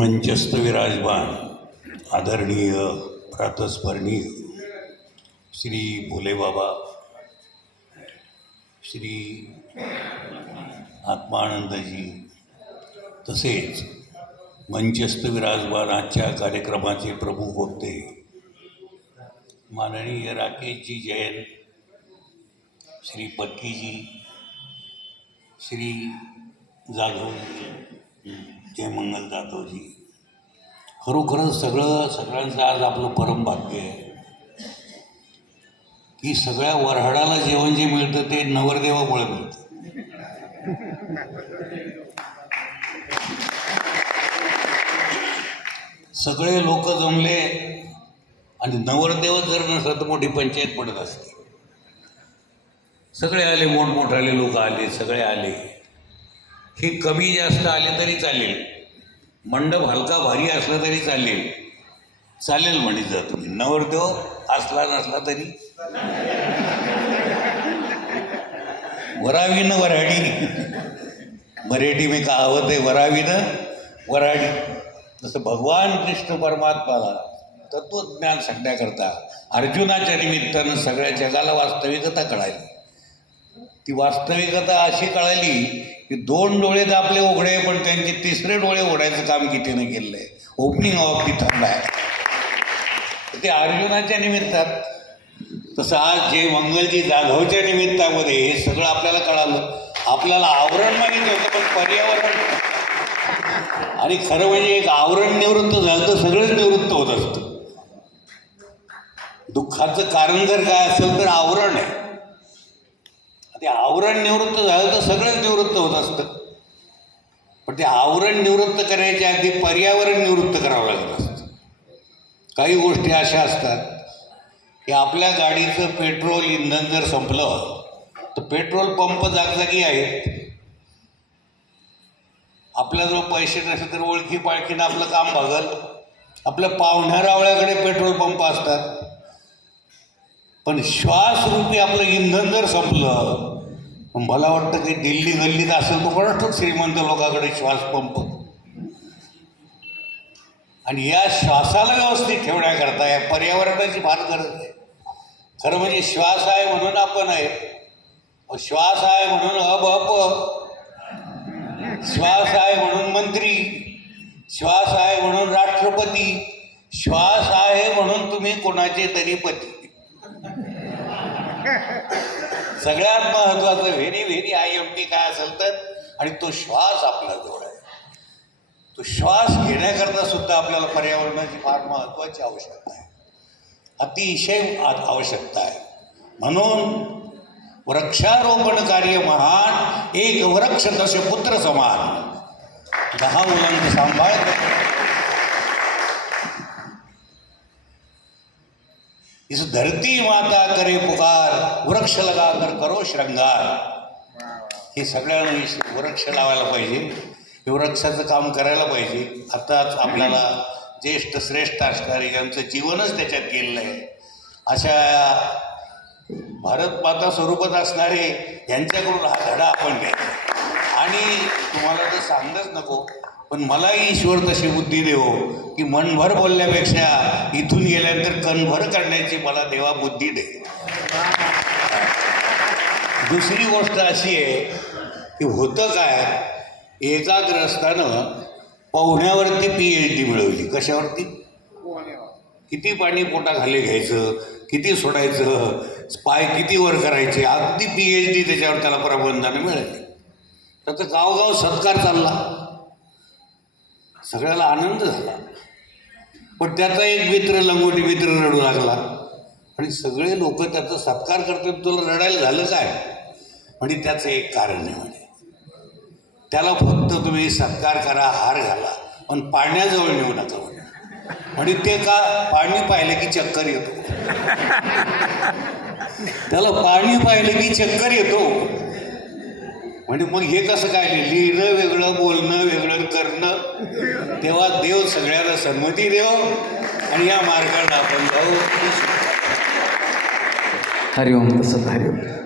मंचस्थ विराजमान आदरणीय प्रातस्मरणीय श्री भोलेबाबा श्री आत्मानंदजी तसेच मंचस्थ विराजमान आजच्या कार्यक्रमाचे प्रमुख होते. माननीय राकेशजी जैन श्री पत्कीजी श्री जाधवजी जयमंगल जाधवजी. खरोखरच सगळं सगळ्यांचं आज आपलं परम भाग्य आहे. की सगळ्या वऱ्हाडाला जेवण जे मिळतं ते नवरदेवामुळे मिळतं. सगळे लोक जमले आणि नवरदेवच जर नसलं तर मोठी पंचायत पडत असते. सगळे आले मोठमोठाले लोक आले सगळे आले. हे कमी जास्त आले तरी चालेल. मंडप हलका भारी असला तरी चालेल. चालेल म्हणित जर तुम्ही. नवरदेव असला नसला तरी. वरावीनं वराडी. मराठी मी कहावत आहे वरावीनं वराडी. जसं भगवान कृष्ण परमात्माला तत्वज्ञान सांगण्याकरता अर्जुनाच्या निमित्तानं सगळ्या जगाला वास्तविकता कळाली. ती वास्तविकता अशी कळाली की दोन डोळे तर आपले उघडे पण त्यांचे तिसरे डोळे उघडायचं काम कितीनं केलं आहे? ओपनिंग ऑफ दी थंड आहे ते अर्जुनाच्या निमित्तात तसं आज जे मंगलजी जाधवच्या निमित्तामध्ये हे सगळं आपल्याला कळालं. आपल्याला आवरण माहीत होतं पण पर्यावरण. आणि खरं म्हणजे एक आवरण निवृत्त झालं तर सगळंच निवृत्त होत असतं. दुःखाचं कारण जर काय असेल तर आवरण आहे. ते आवरण निवृत्त झालं तर सगळंच निवृत्त होत असतं. पण ते आवरण निवृत्त करायच्या आधी पर्यावरण निवृत्त करावं लागत असतं. काही गोष्टी अशा असतात की आपल्या गाडीचं पेट्रोल इंधन जर संपलं तर पेट्रोल पंप जागजागी आहेत. आपल्याजवळ पैसे नसले तर ओळखी पाळखीनं आपलं काम भागल. आपल्या पाहुण्यारावळ्याकडे पेट्रोल पंप असतात. पण श्वासरूपी आपलं इंधन जर संपलं मला वाटतं की दिल्ली गल्लीत असेल तो कोणाच श्रीमंत लोकांकडे श्वास पंप. आणि या श्वासाला व्यवस्थित ठेवण्याकरता या पर्यावरणाची फार गरज आहे. खरं म्हणजे श्वास आहे म्हणून आपण आहे. श्वास आहे म्हणून अब अप श्वास आहे म्हणून मंत्री. श्वास आहे म्हणून राष्ट्रपती. श्वास आहे म्हणून तुम्ही कोणाचे तरी पती. सगळ्यात महत्वाचं very very I M T काय असेल तर आणि तो श्वास आपला जोड आहे. तो श्वास घेण्याकरता सुद्धा आपल्याला पर्यावरणाची फार महत्वाची आवश्यकता आहे. अतिशय आवश्यकता आहे. म्हणून वृक्षारोपण कार्य महान एक वृक्ष तसे पुत्र समान. दहा मुलांचं सांभाळत इस धरती माता करे पुकार वृक्ष लगा कर करो श्रृंगार. हे सगळ्यांना वृक्ष लावायला पाहिजे. हे वृक्षाचं काम करायला पाहिजे. आताच आपल्याला ज्येष्ठ श्रेष्ठ असणारे यांचं जीवनच त्याच्यात गेलेलं आहे. अशा भारत माता स्वरूपात असणारे यांच्याकडून हा धडा आपण घ्यायचा. आणि तुम्हाला तर सांगच नको पण मलाही ईश्वर तशी बुद्धी देव की मनभर बोलण्यापेक्षा इथून गेल्यानंतर कणभर करण्याची मला देवा बुद्धी दे. दुसरी गोष्ट अशी आहे की होतं काय एकाग्रस्तानं पोहण्यावरती पी एच डी मिळवली. कशावरती? किती पाणी पोटाखाली घ्यायचं किती सोडायचं पाय किती वर करायचे अगदी पी एच डी त्याच्यावर त्याला प्रबंधाने मिळाले. तर गावगाव सत्कार चालला. सगळ्याला आनंद झाला. पण त्याचा एक मित्र लंगोटी मित्र रडू लागला. आणि सगळे लोक त्याचा सत्कार करतात तुला रडायला झालं काय? म्हणजे त्याचं एक कारण आहे म्हणे. त्याला फक्त तुम्ही सत्कार करा हार घाला पण पाण्याजवळ नेऊ नका म्हणे. म्हणजे ते का पाणी पाहिलं की चक्कर येतो. त्याला पाणी पाहिलं की चक्कर येतो. म्हणजे मग हे कसं काय लिहिणं वेगळं बोलणं वेगळं करणं. तेव्हा देव सगळ्याला संमती देव आणि या मार्गाला आपण जाऊ. हरिओम तसं हरिओम.